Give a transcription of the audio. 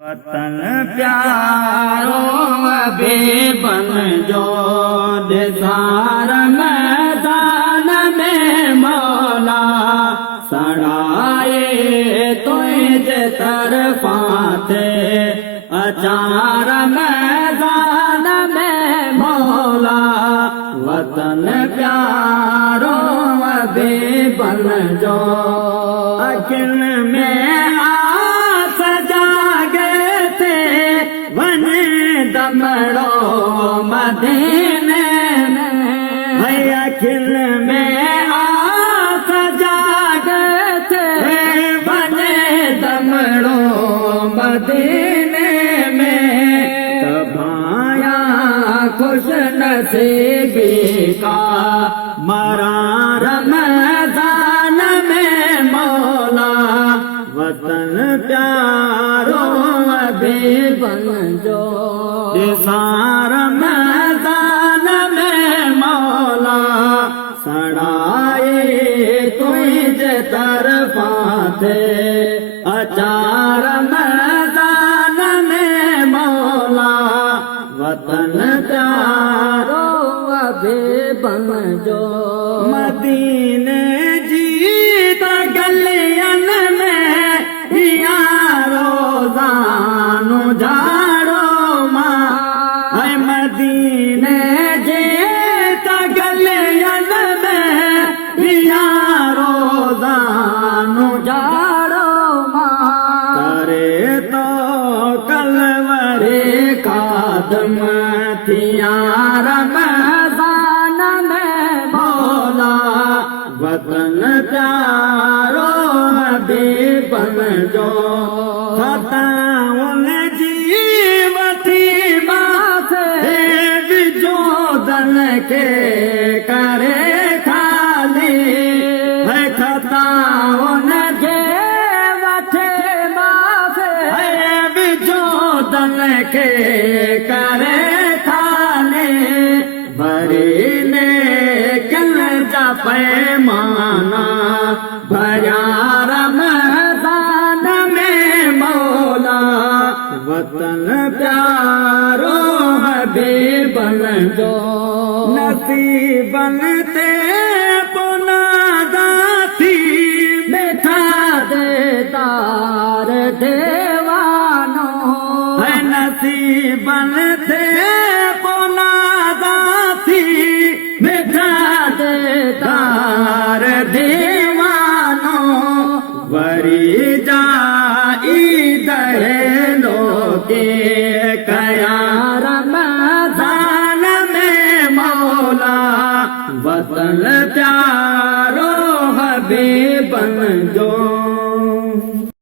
वतन प्यारो अबे बन जो दिसार मैदान में मौला सड़ाए तुझे तरफा थे अचार मैदान में मौला वतन प्यारो अबे बन जो अखिल में दमड़ो मदीने में है अखिल में आस जागते बने दमड़ो मदीने में तबाया खुश नसीबी का मरार मैदान में मौला वतन प्यारो अभी बन जो दिसार मैदान में मौला सड़ाए तुझे तरफा थे अचार मैदान में मौला वतन प्यारो अभी बन जो मदीने जीत गलियन में यारो जानो झाड़ो मदीने जीत गलियन में यारो जानो झाड़ो करे तो कलवरे कादम थियार मैदान में मौला वतन प्यारो अभी बन जो खताउन जीवती बात विजोदन के करे खाली है खताउन जीवती बात विजोदन के करे खाली भरी ने कल जा पैमाना भयार मैदान में मौला वतन प्यारो अभी बन जो नसीबन ते पुनादा थी बैठा दे तार देवानो है नसीबन ते पुनादा थी बैठा दे तार देवानो वरी जाई दहलो के कयार मैदान में मौला वतन प्यारो अभी बन जो